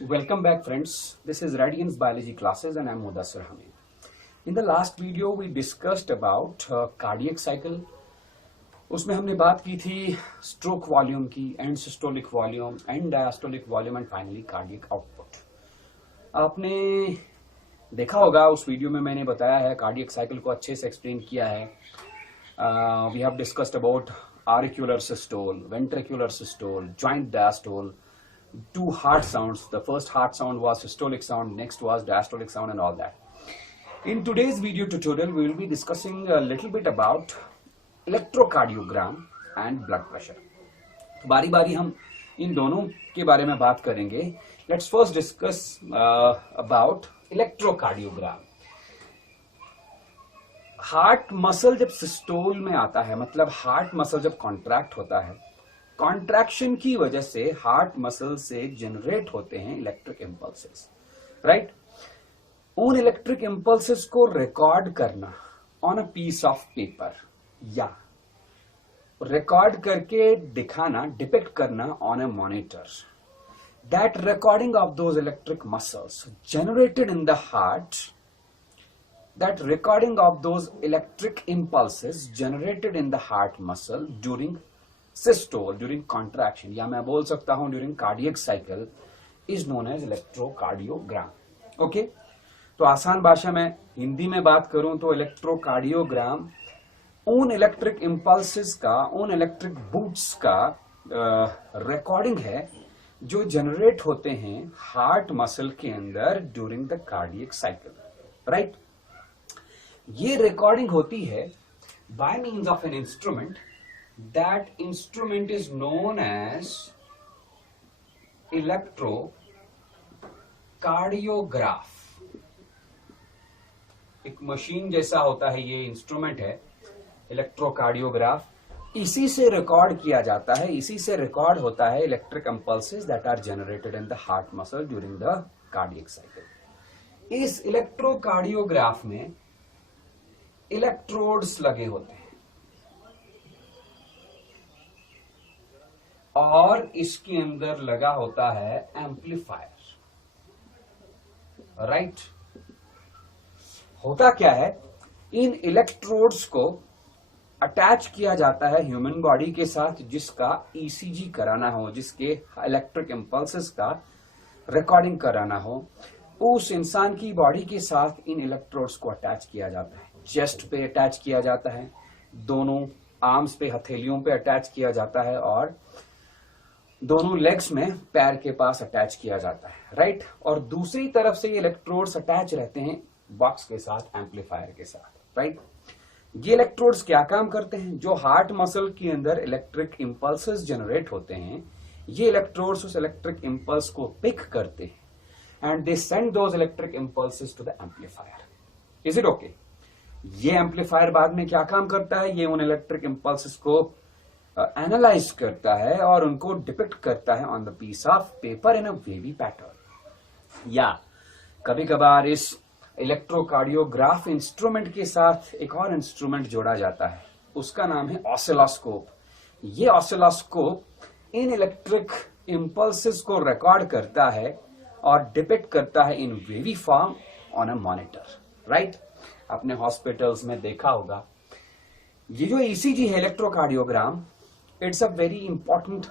Welcome back friends, this is Radiance Biology classes and I am Mudassir Hamid. In the last video we discussed about cardiac cycle. उसमें हमने बात की थी stroke volume की, and systolic volume, and diastolic volume and finally cardiac output. आपने देखा होगा उस वीडियो में मैंने बताया है, कार्डियक साइकिल को अच्छे से एक्सप्लेन किया है. We have discussed about auricular systole, ventricular systole, joint diastole, two heart sounds. The first heart sound was systolic sound, next was diastolic sound and all that. In today's video tutorial, we will be discussing a little bit about electrocardiogram and blood pressure. तो बारी बारी हम इन दोनों के बारे में बात करेंगे. Let's first discuss about electrocardiogram. Heart muscle जब सिस्टोल में आता है, मतलब हार्ट मसल जब कॉन्ट्रैक्ट होता है, कॉन्ट्रैक्शन की वजह से हार्ट मसल से जनरेट होते हैं इलेक्ट्रिक इंपल्सेस, राइट. उन इलेक्ट्रिक इंपल्सेस को रिकॉर्ड करना on a piece of paper या रिकॉर्ड करके दिखाना, डिपिक्ट करना on a monitor. That recording of those electric muscles generated in the heart, that recording of those electric impulses generated in the heart muscle during systole, during contraction, या मैं बोल सकता हूं during cardiac cycle, is known as electrocardiogram. Okay? तो आसान भाषा में हिंदी में बात करूं तो इलेक्ट्रोकार्डियोग्राम उन इलेक्ट्रिक इंपल्सेस का, उन इलेक्ट्रिक बूट्स का रिकॉर्डिंग है जो जनरेट होते हैं हार्ट मसल के अंदर during the cardiac cycle, right. ये रिकॉर्डिंग होती है by means of an instrument. That instrument is known as electrocardiograph. एक मशीन जैसा होता है ये इंस्ट्रूमेंट है इलेक्ट्रोकार्डियोग्राफ. इसी से रिकॉर्ड किया जाता है, इसी से रिकॉर्ड होता है electric impulses that are generated in the heart muscle during the cardiac cycle. इस इलेक्ट्रोकार्डियोग्राफ में इलेक्ट्रोड्स लगे होते हैं और इसके अंदर लगा होता है एम्पलीफायर, राइट. होता क्या है, इन इलेक्ट्रोड्स को अटैच किया जाता है ह्यूमन बॉडी के साथ जिसका ईसीजी कराना हो, जिसके इलेक्ट्रिक इंपल्सेस का रिकॉर्डिंग कराना हो. उस इंसान की बॉडी के साथ इन इलेक्ट्रोड्स को अटैच किया जाता है. चेस्ट पे अटैच किया जाता है, दोनों आर्म्स पे, हथेलियों पे अटैच किया जाता है और दोनों लेग्स में, पैर के पास अटैच किया जाता है, राइट. और दूसरी तरफ से ये इलेक्ट्रोड्स अटैच रहते हैं बॉक्स के साथ, एम्पलीफायर के साथ, राइट. ये इलेक्ट्रोड्स क्या काम करते हैं, जो हार्ट मसल के अंदर इलेक्ट्रिक इंपल्सेस जनरेट होते हैं, ये इलेक्ट्रोड्स उस इलेक्ट्रिक इंपल्स को पिक करते हैं and they send those electric impulses to the amplifier. Is it okay? ये एम्पलीफायर बाद में क्या काम करता है, ये उन इलेक्ट्रिक इंपल्सेस को एनालाइज करता है और उनको डिपिक्ट करता है on the piece of paper in a wavy pattern. या कभी कभार इस इलेक्ट्रोकार्डियोग्राफ इंस्ट्रूमेंट के साथ एक और इंस्ट्रूमेंट जोड़ा जाता है, उसका नाम है ऑसिलोस्कोप. ये ऑसिलोस्कोप इन इलेक्ट्रिक इंपल्सेस को रिकॉर्ड करता है और डिपिक्ट करता है in wavy form on a monitor, right. आपने हॉस्पिटल्स में देखा होगा ये जो ईसीजी है, electrocardiogram, it's a very important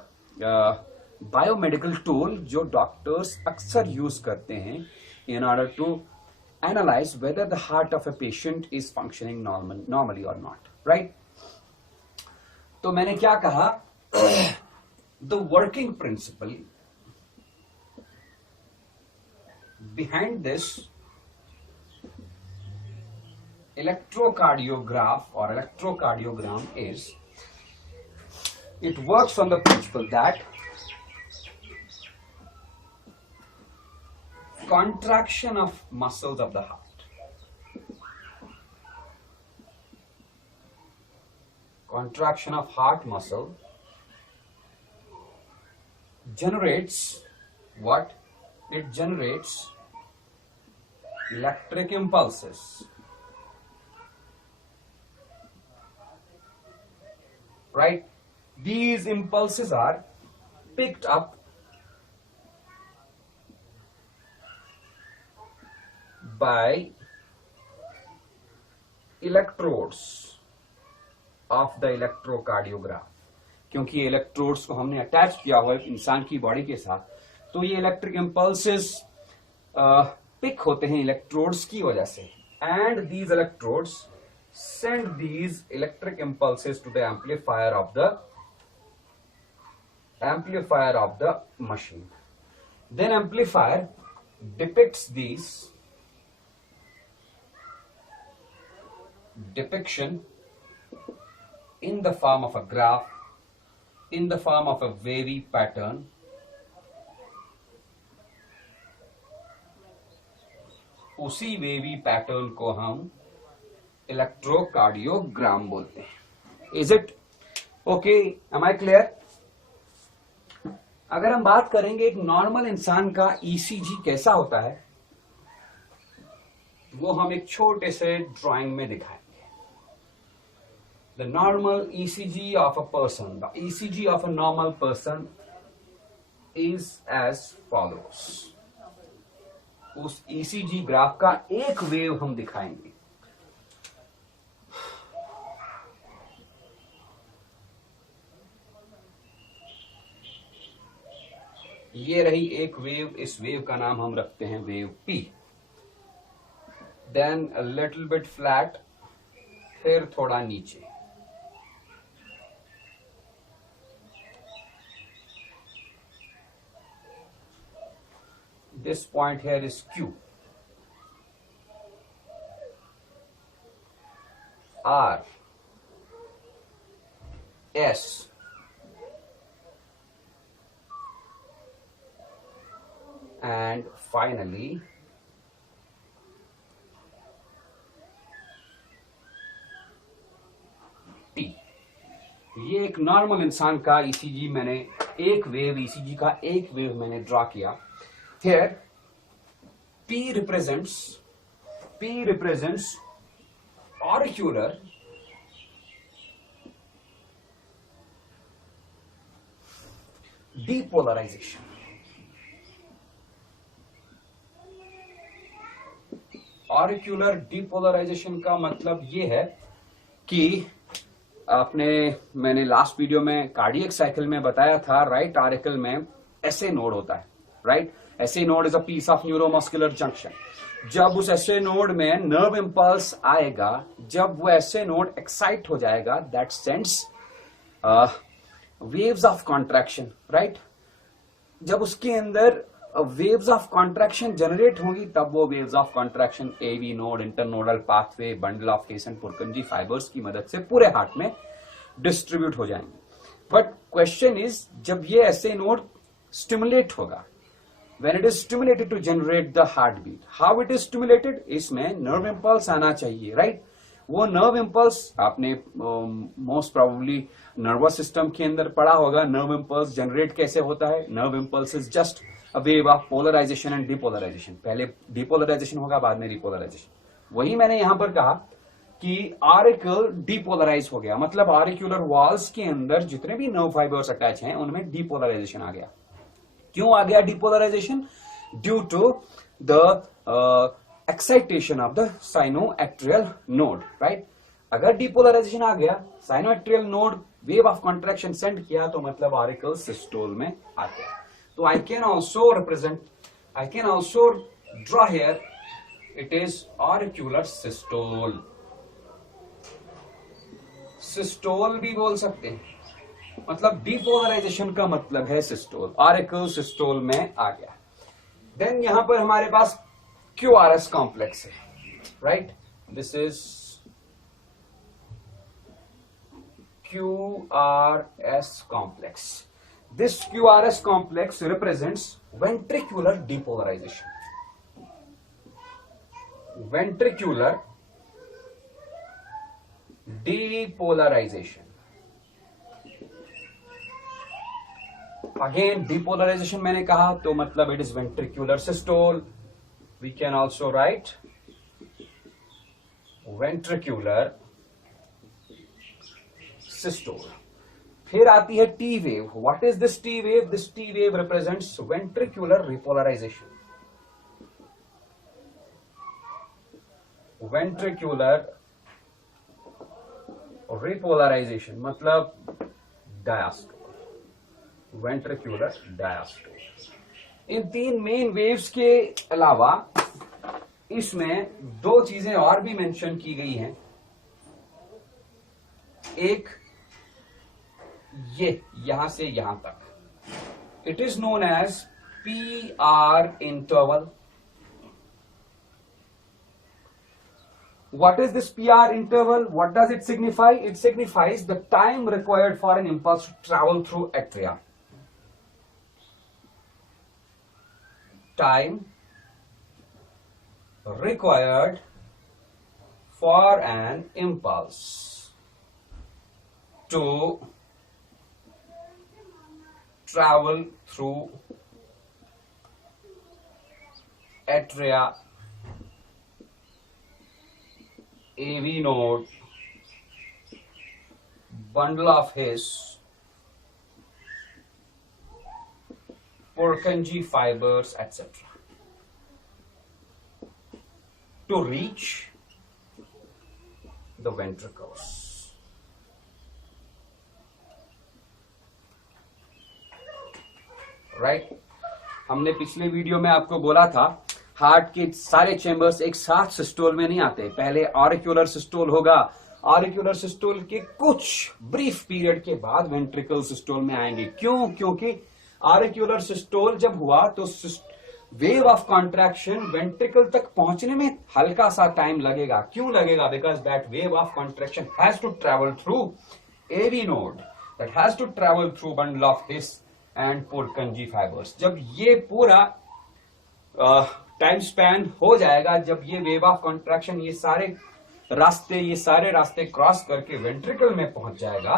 biomedical tool जो डॉक्टर्स अक्सर यूज करते हैं in order to analyse whether the heart of a patient is functioning normally और नॉट, राइट. तो मैंने क्या कहा, the working principle behind this electrocardiograph or electrocardiogram is, it works on the principle that contraction of muscles of the heart, contraction of heart muscle generates what? It generates electric impulses, right. These impulses are picked up by electrodes of the electrocardiograph. क्योंकि electrodes को हमने attach किया हुआ है इंसान की body के साथ, तो ये इलेक्ट्रिक इंपल्सेस पिक होते हैं इलेक्ट्रोड्स की वजह से, and these electrodes send these electric impulses to the amplifier of the machine. Then amplifier depicts these depiction in the form of a graph, in the form of a wavy pattern. उसी wavy pattern को हम electrocardiogram बोलते हैं. Is it okay? Am I clear? अगर हम बात करेंगे एक नॉर्मल इंसान का ईसीजी कैसा होता है, वो हम एक छोटे से ड्राइंग में दिखाएंगे. The normal ECG of a person, the ECG of a normal person is as follows. उस ईसीजी ग्राफ का एक वेव हम दिखाएंगे. ये रही एक वेव. इस वेव का नाम हम रखते हैं wave P. Then a little bit flat, फिर थोड़ा नीचे. This point here is Q. R, S, and finally T. ये एक नॉर्मल इंसान का ईसीजी मैंने एक वेव, ईसीजी का एक वेव मैंने ड्रॉ किया. Here P represents auricular depolarization. Auricular depolarization का मतलब ये है कि मैंने लास्ट वीडियो में कार्डियक साइकिल में बताया था, राइट ऑरिकल में एसए नोड होता है. Right, SA node is a piece of neuromuscular junction. जब उस एसए नोड में नर्व इंपल्स आएगा, जब वो एसए नोड एक्साइट हो जाएगा, that sends waves of contraction. Right, जब उसके अंदर वेव्स ऑफ कॉन्ट्रैक्शन जनरेट होंगी, तब वो waves of contraction AV node, internodal pathway, bundle of His Purkinje fibres की मदद से पूरे हार्ट में डिस्ट्रीब्यूट हो जाएंगे. बट क्वेश्चन इज, जब ये ऐसे नोड स्टिमुलेट होगा, when it is stimulated to generate the heartbeat, how it is stimulated, इसमें नर्व इंपल्स आना चाहिए. राइट, वो नर्व इंपल्स आपने मोस्ट प्रोबेबली नर्वस सिस्टम के अंदर पढ़ा होगा. नर्व इंपल्स जनरेट कैसे होता है? Nerve impulse is just a wave of polarization and depolarization. पहले डिपोलराइजेशन होगा, बाद में रिपोलराइजेशन. वही मैंने यहां पर कहा कि ऑरिकल डिपोलराइज हो गया, मतलब ऑरिक्यूलर वॉल्स के अंदर जितने भी नर्व फाइबर्स अटैच हैं उनमें डिपोलराइजेशन आ गया. क्यों आ गया depolarization? Due to the excitation of the sinoatrial node. Right, अगर डिपोलराइजेशन आ गया, sinoatrial node wave of contraction send किया, तो मतलब ऑरिकल सिस्टोल में आ गया. तो I can also draw here, it is auricular systole. Systole भी बोल सकते हैं, मतलब डिपोलराइजेशन का मतलब है सिस्टोल. ऑरिकल सिस्टोल में आ गया. देन यहां पर हमारे पास QRS कॉम्प्लेक्स है. Right, this is QRS complex. This QRS complex represents ventricular depolarization. Ventricular depolarization. Again, depolarization मैंने कहा तो मतलब it is ventricular systole. We can also write ventricular systole. फिर आती है T wave. What is this T wave? This T wave represents ventricular repolarization. Ventricular repolarization मतलब diastole, ventricular diastole. इन तीन मेन वेव्स के अलावा इसमें दो चीजें और भी मेंशन की गई हैं। एक ये यहां से यहां तक, it is known as PR interval. What is this PR interval? What does it signify? It signifies the time required for an impulse to travel through atria. Time required for an impulse to travel through atria, AV node, bundle of His, Purkinje fibers, etc. to reach the ventricles. Right? हमने पिछले video में आपको बोला था heart के सारे chambers एक साथ सिस्टोल में नहीं आते, पहले ऑरिक्यूलर सिस्टोल होगा, ऑरिक्यूलर सिस्टोल के कुछ ब्रीफ पीरियड के बाद वेंट्रिकल सिस्टोल में आएंगे। क्यों? क्योंकि ऑरिक्यूलर सिस्टोल जब हुआ तो वेव ऑफ कॉन्ट्रैक्शन वेंट्रिकल तक पहुंचने में हल्का सा टाइम लगेगा। क्यों लगेगा? Because that wave of contraction has to travel through AV node, that has to travel through bundle of His and Purkinje fibres. जब ये पूरा टाइम स्पैन हो जाएगा, जब ये वेव ऑफ कॉन्ट्रैक्शन ये सारे रास्ते क्रॉस करके वेंट्रिकल में पहुंच जाएगा,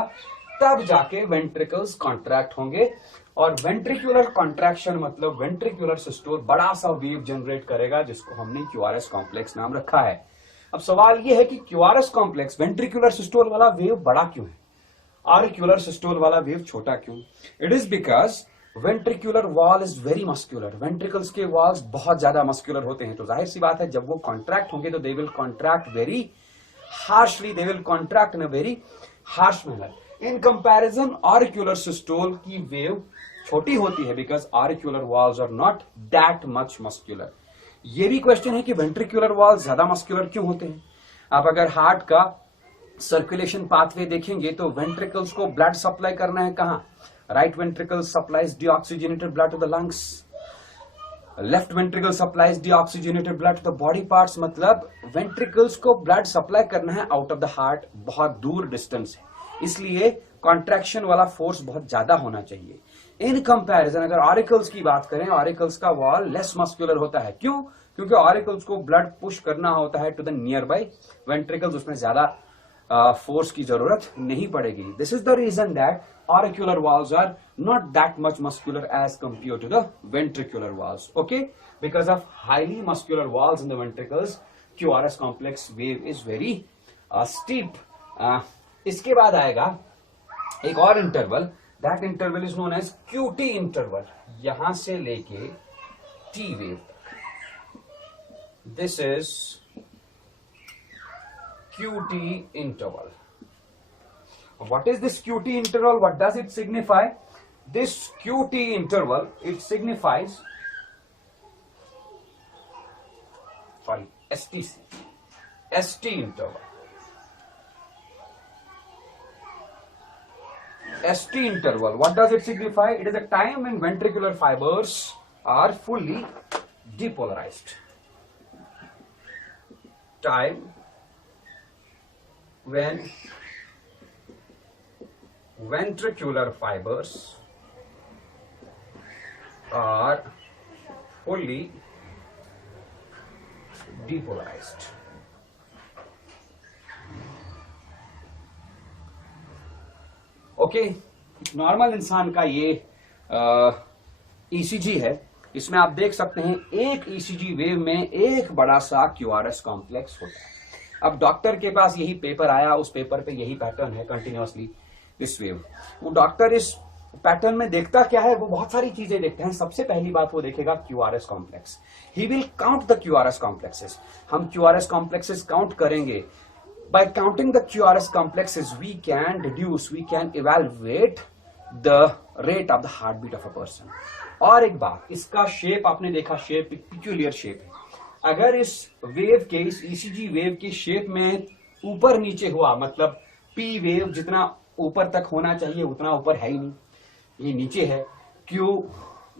तब जाके वेंट्रिकल्स कॉन्ट्रैक्ट होंगे। और वेंट्रिकुलर कॉन्ट्रैक्शन मतलब वेंट्रिकुलर सिस्टोल बड़ा सा वेव जनरेट करेगा, जिसको हमने QRS कॉम्प्लेक्स नाम रखा है। अब सवाल ये है कि QRS कॉम्प्लेक्स वेंट्रिकुलर सिस्टोल वाला वेव बड़ा क्यों है, ऑरिक्यूलर सिस्टोल वाला वेव छोटा क्यों? It is because ventricular wall is very muscular. Ventricles के वॉल्स बहुत ज्यादा मस्क्यूलर होते हैं, तो जाहिर सी बात है जब वो कॉन्ट्रैक्ट होंगे तो they will contract very harshly, they will contract in a very harsh manner. In comparison auricular systole की वेव छोटी होती है because auricular walls are not that much muscular. ये भी क्वेश्चन है कि वेंट्रिकुलर वॉल्स ज्यादा मस्क्यूलर क्यों होते हैं? आप अगर हार्ट का सर्कुलेशन पाथवे देखेंगे तो वेंट्रिकल्स को ब्लड सप्लाई करना है कहां? Right ventricle supplies deoxygenated blood to the lungs, left ventricle supplies deoxygenated blood to the body parts. मतलब वेंट्रिकल्स को ब्लड सप्लाई करना है आउट ऑफ द हार्ट, बहुत दूर डिस्टेंस है, इसलिए कॉन्ट्रैक्शन वाला फोर्स बहुत ज्यादा होना चाहिए। इन कंपैरिजन अगर ऑरिकल्स की बात करें, ऑरिकल्स का वॉल लेस मस्क्यूलर होता है। क्यों? क्योंकि ऑरिकल्स को ब्लड पुश करना होता है to the nearby ventricles, उसमें ज्यादा फोर्स की जरूरत नहीं पड़ेगी। This is the reason that auricular walls are not that much muscular as compared to the ventricular walls. Okay, because of highly muscular walls in the ventricles, QRS complex wave is very steep. इसके बाद आएगा एक और interval, that interval is known as QT interval, यहां से लेके T wave तक। This is QT interval. What is this QT interval? What does it signify? This QT interval, it signifies, ST interval. ST interval, what does it signify? It is a time when ventricular fibers are fully depolarized. Time when ventricular fibers are fully depolarized. Okay, normal इंसान का ये ECG है, इसमें आप देख सकते हैं एक ECG वेव में एक बड़ा सा QRS कॉम्प्लेक्स होता है। अब डॉक्टर के पास यही पेपर आया, उस पेपर पे यही पैटर्न है कंटिन्यूअसली दिस वेव। वो डॉक्टर इस पैटर्न में देखता क्या है, वो बहुत सारी चीजें देखते हैं। सबसे पहली बात वो देखेगा QRS complex. He will count the QRS complexes. हम क्यूआरएस कॉम्प्लेक्सेस काउंट करेंगे। By counting the QRS complexes, we can deduce, we can evaluate the rate of the heartbeat of a person. और एक बात, इसका शेप आपने देखा, shape peculiar shape है। अगर इस वेव के, इस ईसीजी वेव के शेप में ऊपर नीचे हुआ, मतलब पी वेव जितना ऊपर तक होना चाहिए उतना ऊपर है ही नहीं, ये नीचे है। क्यू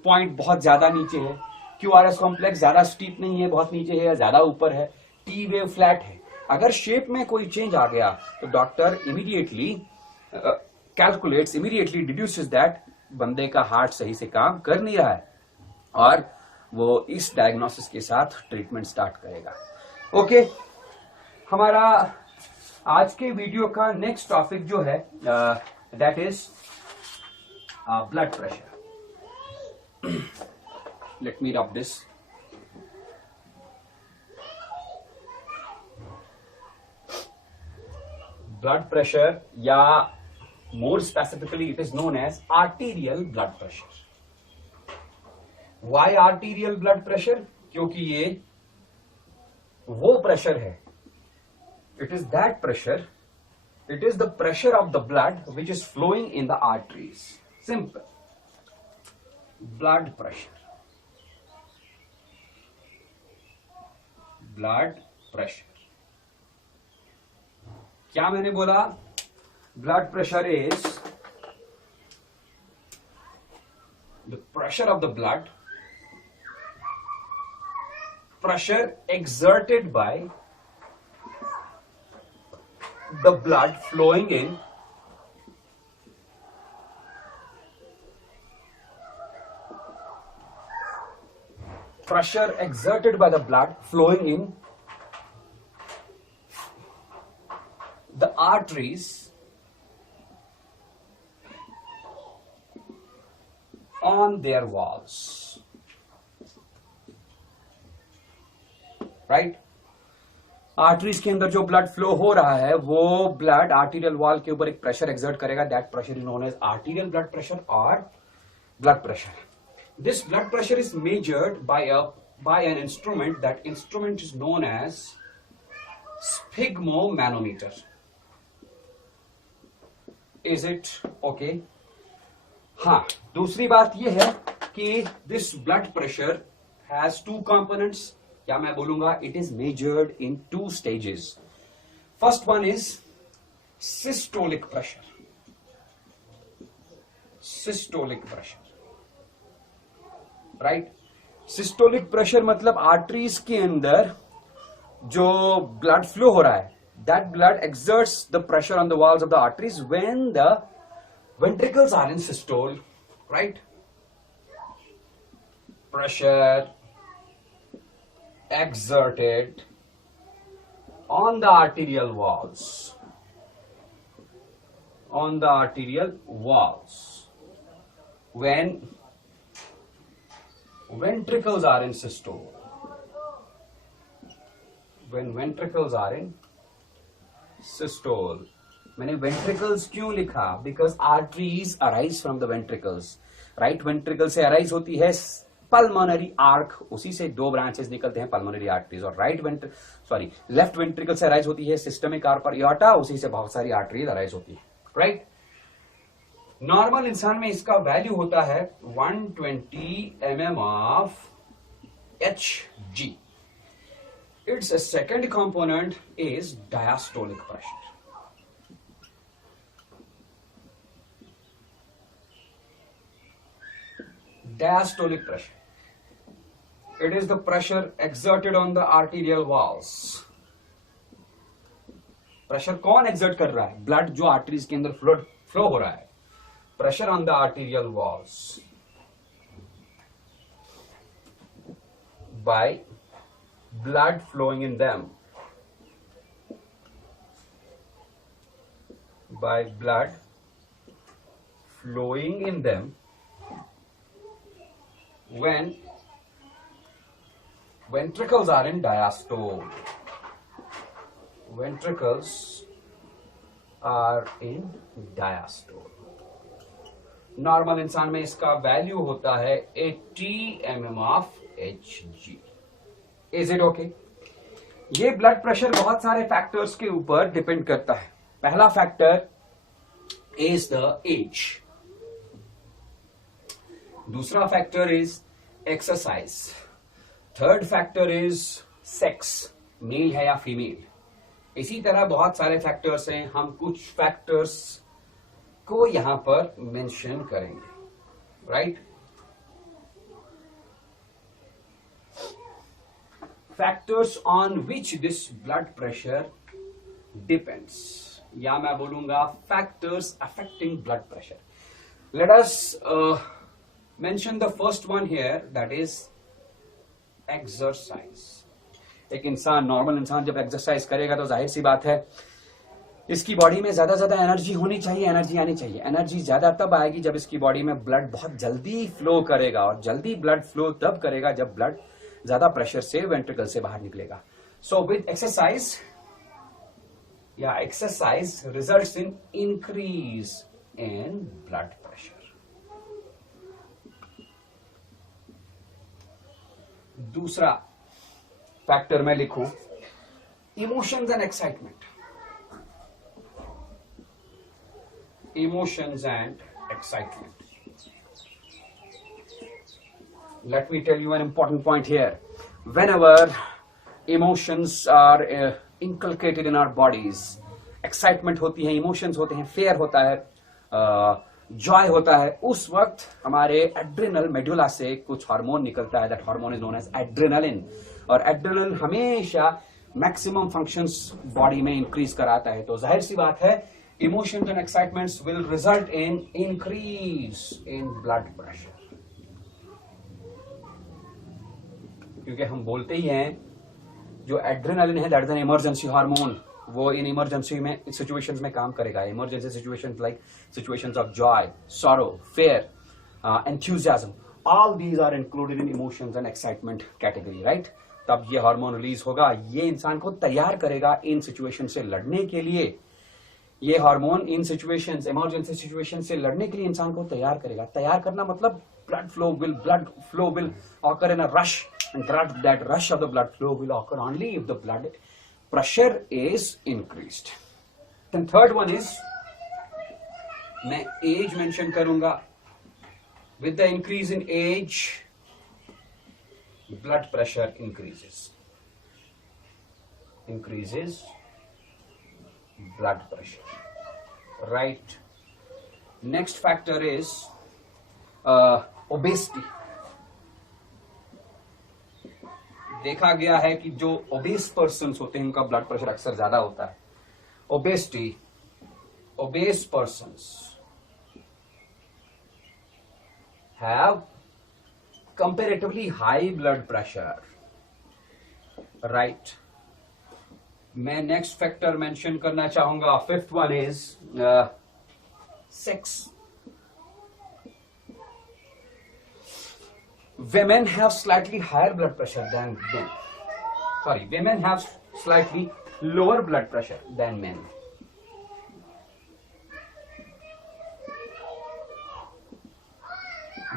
पॉइंट बहुत ज्यादा नीचे है। क्यूआरएस कॉम्प्लेक्स ज्यादा स्टीप नहीं है, बहुत नीचे है या ज्यादा ऊपर है। टी वेव फ्लैट है। अगर शेप में कोई चेंज आ गया तो doctor immediately calculates, immediately deduces that बंदे का हार्ट सही से काम कर नहीं रहा है, और वो इस डायग्नोसिस के साथ ट्रीटमेंट स्टार्ट करेगा। ओके, हमारा आज के वीडियो का नेक्स्ट टॉपिक जो है that is blood pressure. Let me rub this. Blood pressure, या more specifically it is known as arterial blood pressure. Why arterial blood pressure? क्योंकि ये वो प्रेशर है, it is that pressure, it is the pressure of the blood which is flowing in the arteries. Simple, blood pressure, blood pressure. क्या मैंने बोला? Blood pressure is the pressure of the blood, pressure exerted by the blood flowing in pressure exerted by the blood flowing in the arteries on their walls, right? Arteries के अंदर जो blood flow हो रहा है वो blood arterial wall के ऊपर एक प्रेशर एक्सर्ट करेगा। That pressure is known as arterial blood pressure और blood pressure. This blood pressure is measured by an instrument. That instrument is known as sphygmomanometer. Is it okay? हाँ, दूसरी बात यह है कि this blood pressure has two components. क्या मैं बोलूंगा? It is measured in two stages. First one is systolic pressure. Systolic pressure, right? Systolic pressure मतलब आर्टरीज के अंदर जो ब्लड फ्लो हो रहा है, that blood exerts the pressure on the walls of the arteries when the ventricles are in systole, right? Pressure exerted on the arterial walls, on the arterial walls when ventricles are in systole, when ventricles are in systole। मैंने ventricles क्यों लिखा? Because arteries arise from the ventricles, right? ventricle से arise होती है pulmonary arc, उसी से दो branches निकलते हैं pulmonary arteries, और left ventricle से arise होती है systemic arc और aorta, उसी से बहुत सारी arteries arise होती है, right? नॉर्मल इंसान में इसका वैल्यू होता है 120 mm of Hg। Its second component is diastolic pressure. Diastolic pressure. It is the pressure exerted on the arterial walls. Pressure कौन एक्सर्ट कर रहा है? ब्लड जो आर्टरीज के अंदर फ्लो हो रहा है। Pressure on the arterial walls bye blood flowing in them, by blood flowing in them when ventricles are in diastole. Ventricles are in diastole. Normal इंसान में इसका वैल्यू होता है 80 mm of Hg। Is it okay? ये blood pressure बहुत सारे factors के ऊपर डिपेंड करता है। पहला फैक्टर इज द एज, दूसरा factor is exercise, third factor is sex, male है या फीमेल। इसी तरह बहुत सारे फैक्टर्स हैं, हम कुछ फैक्टर्स को यहां पर मेंशन करेंगे, right? Factors on which this blood pressure depends, या मैं बोलूंगा factors affecting blood pressure. Let us mention the first one here, that is exercise. एक इंसान, नॉर्मल इंसान जब एक्सरसाइज करेगा तो जाहिर सी बात है इसकी बॉडी में ज्यादा एनर्जी होनी चाहिए, एनर्जी आनी चाहिए। एनर्जी ज्यादा तब आएगी जब इसकी बॉडी में ब्लड बहुत जल्दी फ्लो करेगा, और जल्दी ब्लड फ्लो तब करेगा जब ब्लड ज्यादा प्रेशर से वेंट्रिकल से बाहर निकलेगा। सो विद एक्सरसाइज, या exercise results in increase in blood pressure. दूसरा फैक्टर मैं लिखूं emotions and excitement. Emotions and excitement. Let me tell you an important point here. Whenever emotions are inculcated in our bodies, excitement होती है, emotions होते हैं, fear होता है, joy होता है, उस वक्त हमारे एड्रेनल मेडुला से कुछ हार्मोन निकलता है, that hormone is known as adrenaline, और एड्रेनल हमेशा मैक्सिमम फंक्शंस बॉडी में इंक्रीज कराता है। तो जाहिर सी बात है emotions and excitements will result in increase in blood pressure, क्योंकि हम बोलते ही हैं जो एड्रेनालिन है that is an emergency hormone, वो इन इमरजेंसी में सिचुएशंस में काम करेगा। Emergency situations like situations of joy, sorrow, fear, enthusiasm, all these are included in emotions and excitement category, right? तब ये हार्मोन रिलीज होगा, ये इंसान को तैयार करेगा इन सिचुएशन से लड़ने के लिए। ये हार्मोन इन सिचुएशंस, इमरजेंसी सिचुएशन से लड़ने के लिए इंसान को तैयार करेगा। तैयार करना मतलब blood flow will occur in a rush, and that rush of the blood flow will occur only if the blood pressure is increased. Then third one is, मैं age mention करूंगा। With the increase in age, blood pressure increases blood pressure, right? Next factor is obesity. देखा गया है कि जो OBCs persons होते हैं उनका ब्लड प्रेशर अक्सर ज्यादा होता है। Obesity, obese persons have comparatively high blood pressure, right? मैं नेक्स्ट फैक्टर मेंशन करना चाहूंगा, fifth one is sex. Women have slightly higher blood pressure than men. Sorry, women have slightly lower blood pressure than men.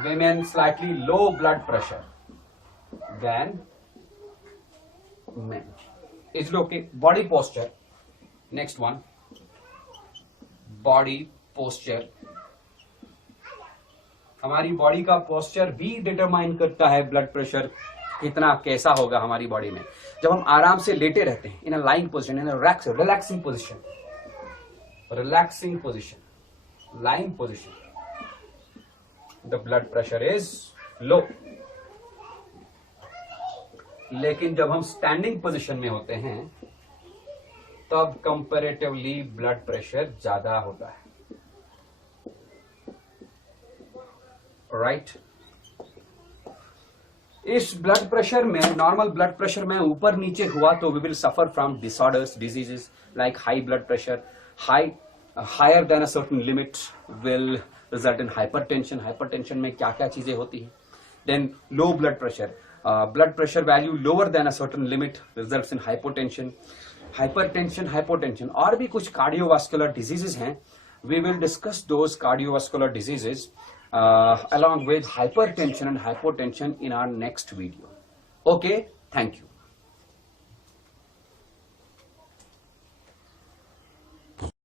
Women slightly low blood pressure than men. Is it okay? Body posture. Next one. Body posture. हमारी body का posture भी determine करता है blood pressure कितना कैसा होगा हमारी body में। जब हम आराम से लेटे रहते हैं, in a lying position, in a relaxing position, lying position, the blood pressure is low. लेकिन जब हम स्टैंडिंग पोजिशन में होते हैं तब कंपैरेटिवली ब्लड प्रेशर ज्यादा होता है, राइट? इस ब्लड प्रेशर में, नॉर्मल ब्लड प्रेशर में ऊपर नीचे हुआ तो we will suffer from disorders, diseases like high blood pressure, higher than a certain limit will result in hypertension. Hypertension में क्या क्या चीजें होती हैं? Then low blood pressure value lower than a certain limit results in hypotension. Hypertension, और भी कुछ cardiovascular diseases हैं We will discuss those cardiovascular diseases along with hypertension and hypotension in our next video. Okay, thank you.